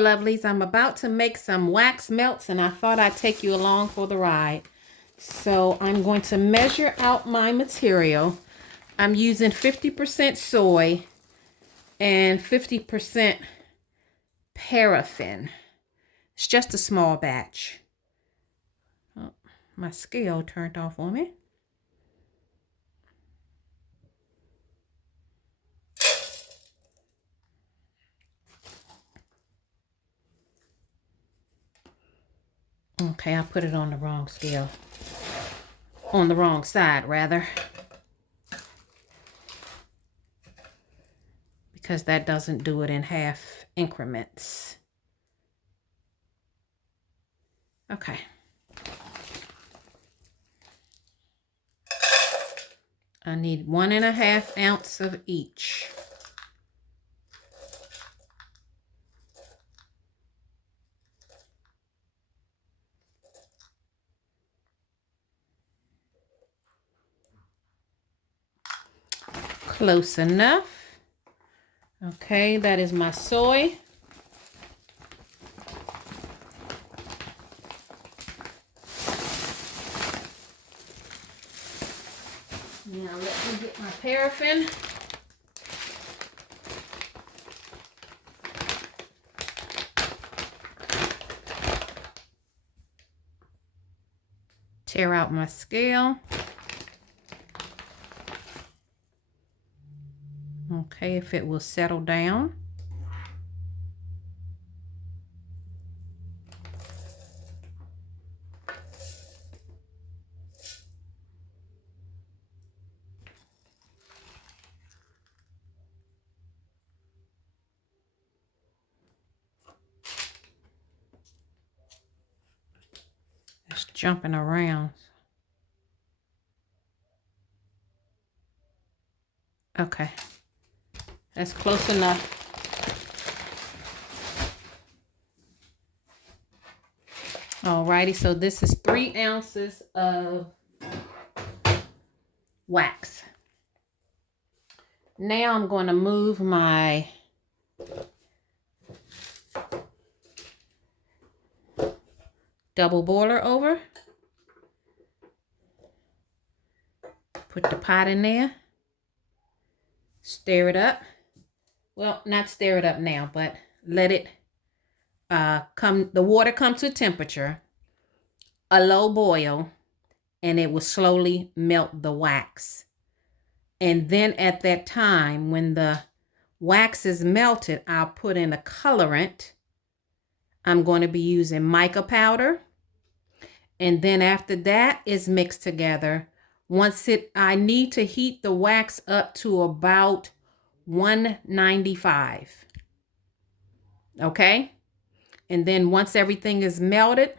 Hello lovelies, I'm about to make some wax melts and I thought I'd take you along for the ride. So I'm going to measure out my material. I'm using 50% soy and 50% paraffin. It's just a small batch. Oh, my scale turned off on me. Okay, I put it on the wrong scale. On the wrong side, rather. Because that doesn't do it in half increments. Okay. I need 1.5 ounces of each. Close enough. Okay, that is my soy. Now let me get my paraffin. Tear out my scale. Okay, if it will settle down. It's jumping around. Okay, that's close enough. Alrighty, so this is 3 ounces of wax. Now I'm going to move my double boiler over. Put the pot in there. Stir it up. Well, not stir it up now, but let it the water come to temperature, a low boil, and it will slowly melt the wax. And then at that time, when the wax is melted, I'll put in a colorant. I'm going to be using mica powder. And then after that is mixed together, I need to heat the wax up to about 195. Okay? And then once everything is melted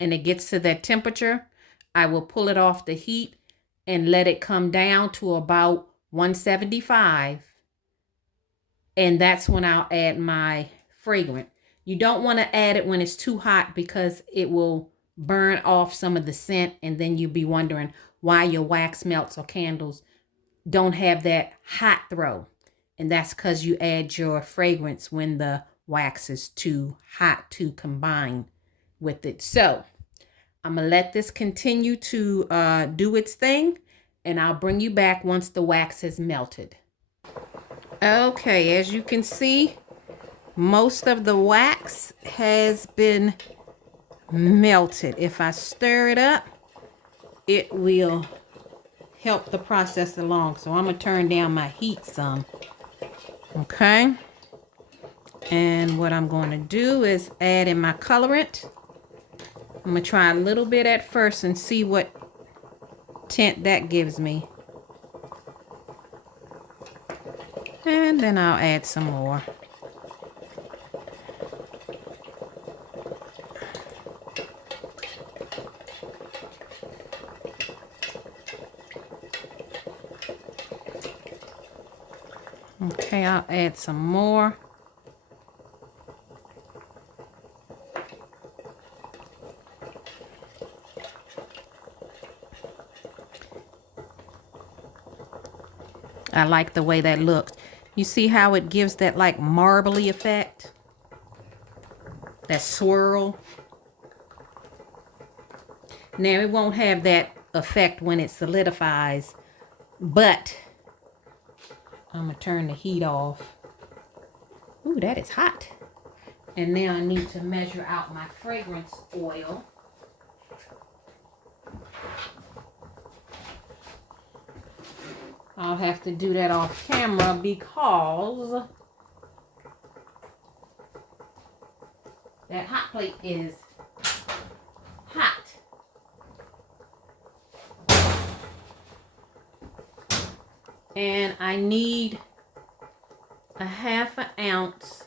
and it gets to that temperature, I will pull it off the heat and let it come down to about 175. And that's when I'll add my fragrant. You don't want to add it when it's too hot because it will burn off some of the scent, and then you'll be wondering why your wax melts or candles don't have that hot throw. And that's because you add your fragrance when the wax is too hot to combine with it. So I'm going to let this continue to do its thing, and I'll bring you back once the wax has melted. Okay, as you can see, most of the wax has been melted. If I stir it up, it will help the process along. So I'm going to turn down my heat some. Okay. And what I'm going to do is add in my colorant. I'm going to try a little bit at first and see what tint that gives me. And then I'll add some more. Okay, I'll add some more. I like the way that looks. You see how it gives that like marbly effect? that swirl. Now it won't have that effect when it solidifies, but I'm gonna turn the heat off. Ooh, that is hot. And now I need to measure out my fragrance oil. I'll have to do that off camera because that hot plate is hot. And I need a 1/2 ounce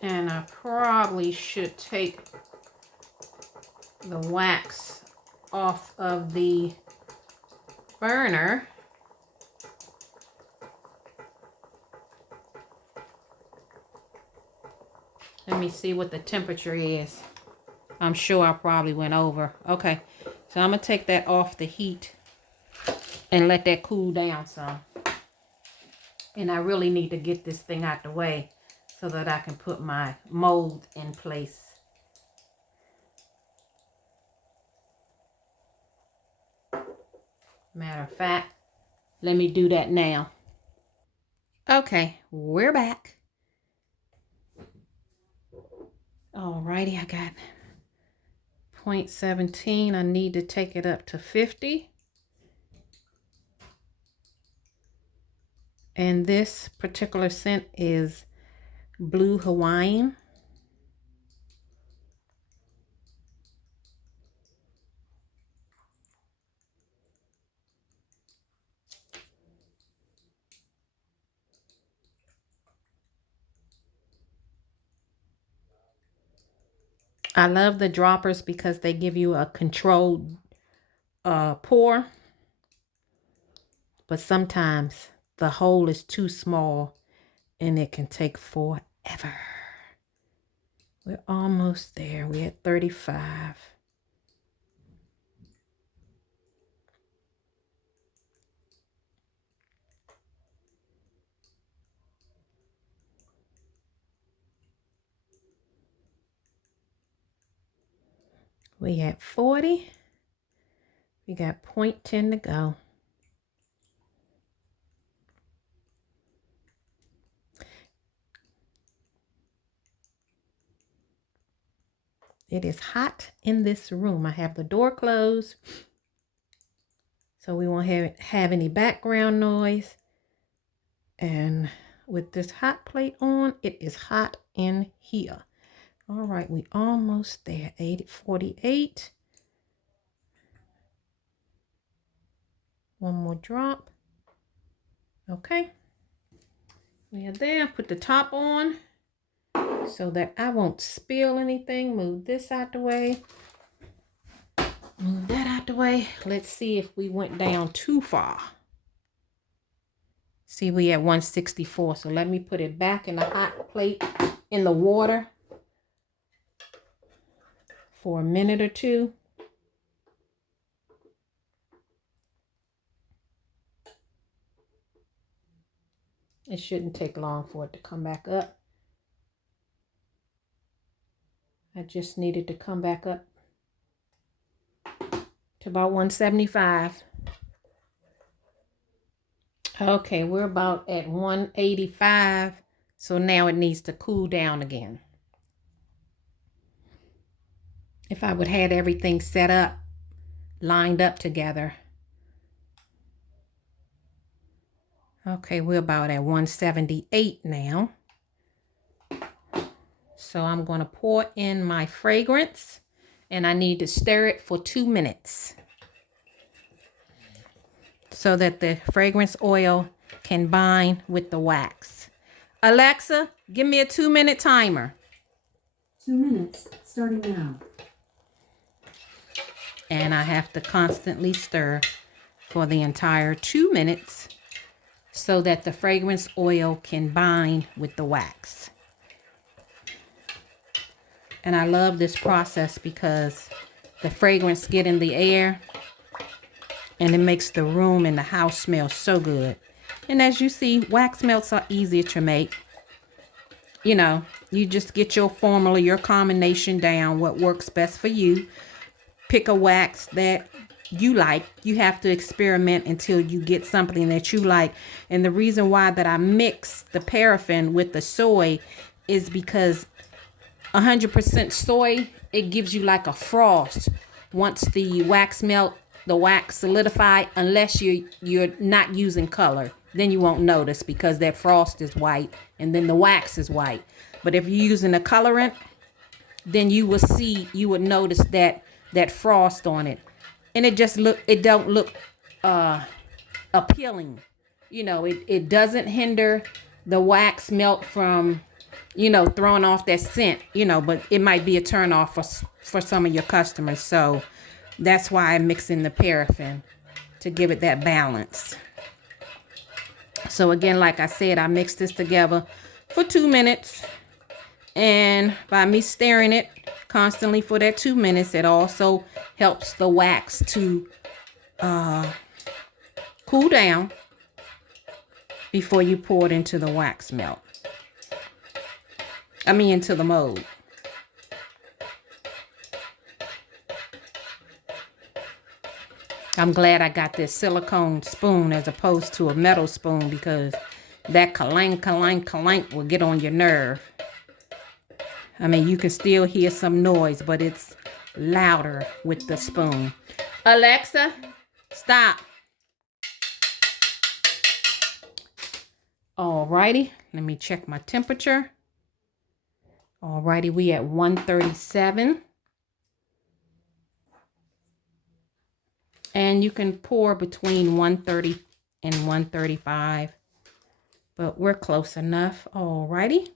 and I probably should take the wax off of the burner. Let me see what the temperature is. I'm sure I probably went over. Okay, so I'm gonna take that off the heat and let that cool down some. And I really need to get this thing out the way so that I can put my mold in place. Matter of fact, let me do that now. Okay, we're back. Alrighty, I got 0.17. I need to take it up to 50. And this particular scent is Blue Hawaiian. I love the droppers because they give you a controlled pour. But sometimes the hole is too small and it can take forever. We're almost there. We're at 35. We at 40. We got 0.10 to go. It is hot in this room. I have the door closed so we won't have any background noise. And with this hot plate on, it is hot in here. All right, we almost there. 48. One more drop. Okay. We are there. Put the top on so that I won't spill anything. Move this out the way. Move that out the way. Let's see if we went down too far. See, we at 164. So let me put it back in the hot plate in the water for a minute or two. It shouldn't take long for it to come back up. I just needed to come back up to about 175. Okay, we're about at 185. So now it needs to cool down again. If I would have had everything set up, lined up together. Okay, we're about at 178 now. So I'm going to pour in my fragrance and I need to stir it for 2 minutes so that the fragrance oil can bind with the wax. Alexa, give me a 2-minute timer. 2 minutes, starting now. And I have to constantly stir for the entire 2 minutes so that the fragrance oil can bind with the wax. And I love this process because the fragrance get in the air And it makes the room and the house smell so good. And as you see, wax melts are easier to make. You know, you just get your formula, your combination down, what works best for you. Pick a wax that you like. You have to experiment until you get something that you like. And the reason why that I mix the paraffin with the soy is because 100% soy, it gives you like a frost. Once the wax melt, the wax solidify, unless you're not using color, then you won't notice because that frost is white and then the wax is white. But if you're using a colorant, then you would notice that frost on it. And it don't look appealing. You know, it doesn't hinder the wax melt from, you know, throwing off that scent, you know, but it might be a turn off for some of your customers. So that's why I mix in the paraffin to give it that balance. So again, like I said, I mix this together for 2 minutes. And by me stirring it constantly for that 2 minutes, it also helps the wax to cool down before you pour it into the wax melt. Into the mold. I'm glad I got this silicone spoon as opposed to a metal spoon, because that clank, clank, clank will get on your nerve. You can still hear some noise, but it's louder with the spoon. Alexa, stop. Alrighty, let me check my temperature. Alrighty, we at 137. And you can pour between 130 and 135. But we're close enough. Alrighty.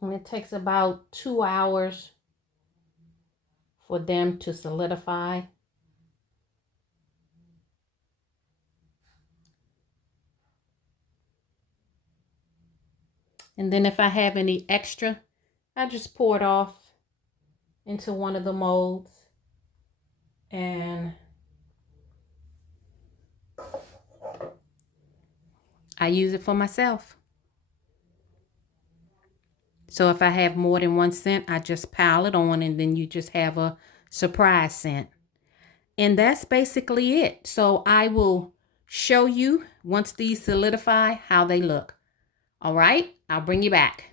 And it takes about 2 hours for them to solidify. And then if I have any extra, I just pour it off into one of the molds. And I use it for myself. So if I have more than one scent, I just pile it on, and then you just have a surprise scent. And that's basically it. So I will show you, once these solidify, how they look. All right, I'll bring you back.